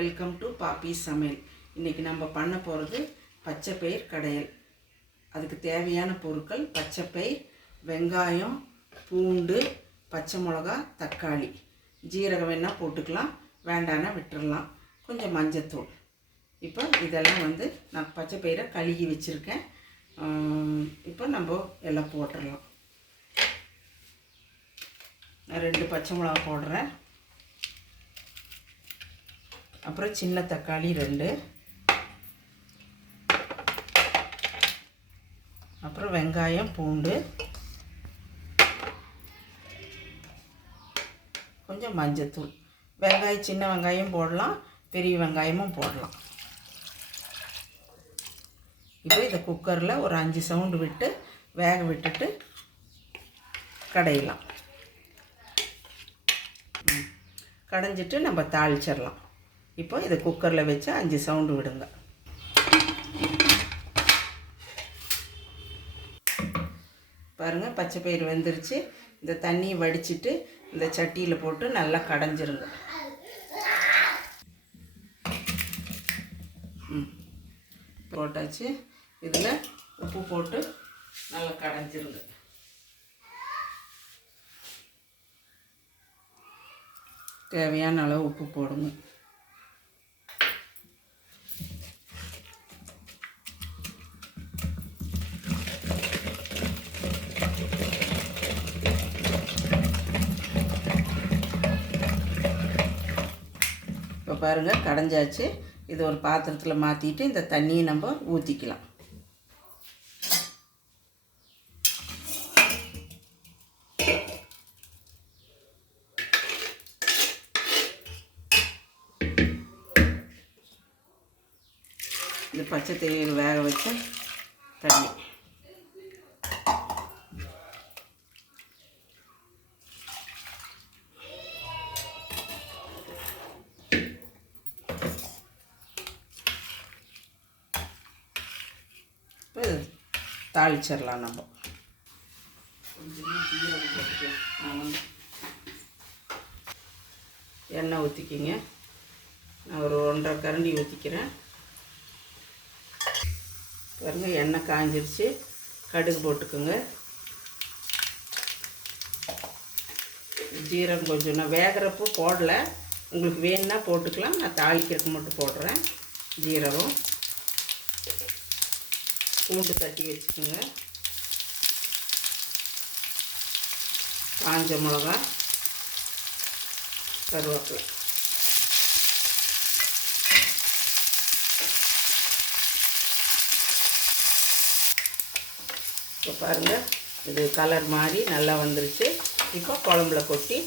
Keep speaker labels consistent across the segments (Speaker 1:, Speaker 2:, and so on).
Speaker 1: Welcome to பாப்பி சமையல் இன்றைக்கி நம்ம பண்ண போகிறது பச்சைப்பயிர் கடையல். அதுக்கு தேவையான பொருட்கள் பச்சைப்பயிர் வெங்காயம் பூண்டு பச்சை மிளகா தக்காளி. ஜீரகம் வேணால் போட்டுக்கலாம் வேண்டானா விட்டுறலாம். கொஞ்சம் மஞ்சத்தூள். இப்போ இதெல்லாம் வந்து நான் பச்சைப்பயிரை கழுகி வச்சுருக்கேன். இப்போ நம்ம எல்லாம் போட்டுடலாம் நான் ரெண்டு பச்சை மிளகா போடுறேன். அப்புறம் சின்ன தக்காளி ரெண்டு. அப்புறம் வெங்காயம் பூண்டு. கொஞ்சம் மஞ்சத்தூள். வெங்காயம் சின்ன வெங்காயம் போடலாம் பெரிய வெங்காயமும் போடலாம். இப்போ இதை குக்கரில் ஒரு அஞ்சு சவுண்டு விட்டு வேக விட்டுட்டு கடையலாம். கடைஞ்சிட்டு நம்ம தாளிச்சிடலாம். இப்போ இதை குக்கரில் வச்சு அஞ்சு சவுண்டு விடுங்க. பாருங்கள் பச்சை பயிர் வெந்துருச்சு. இந்த தண்ணியை வடிச்சிட்டு இந்த சட்டியில் போட்டு நல்லா கடைஞ்சிருங்க. போட்டாச்சு. இதில் உப்பு போட்டு நல்லா கடைஞ்சிருங்க. தேவையான அளவு உப்பு போடுங்க. இப்போ பாருங்கள் கடைஞ்சாச்சு. இது ஒரு பாத்திரத்தில் மாற்றிட்டு இந்த தண்ணியை நம்ம ஊற்றிக்கலாம் இந்த பச்சை தேவையில் வேக வச்ச தண்ணி இப்போ இது தாளிச்சிடலாம் நம்ம. எண்ணெய் ஊற்றிக்கிங்க நான் ஒரு ஒன்றரை கரண்டி ஊற்றிக்கிறேன் பாருங்கள் எண்ணெய் காஞ்சிருச்சு. கடுகு போட்டுக்கோங்க. ஜீரகம் கொஞ்சம் நான் வேகிறப்போ போடலை. உங்களுக்கு வேணும்னா போட்டுக்கலாம். நான் தாளிக்கிறதுக்கு மட்டும் போடுறேன் ஜீரகம். பூண்டு தட்டி வச்சுக்கோங்க. காஞ்ச மிளகா கருவேப்பிலை. இப்போ பாருங்கள் இது கலர் மாதிரி நல்லா வந்துருச்சு. இப்போ குழம்புல கொட்டி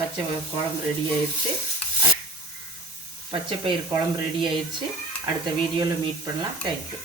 Speaker 1: பச்சை குழம்பு ரெடி ஆயிடுச்சு. பச்சை பயிர் குழம்பு ரெடி ஆயிடுச்சு. அடுத்த வீடியோவில் மீட் பண்ணலாம். தேங்க்யூ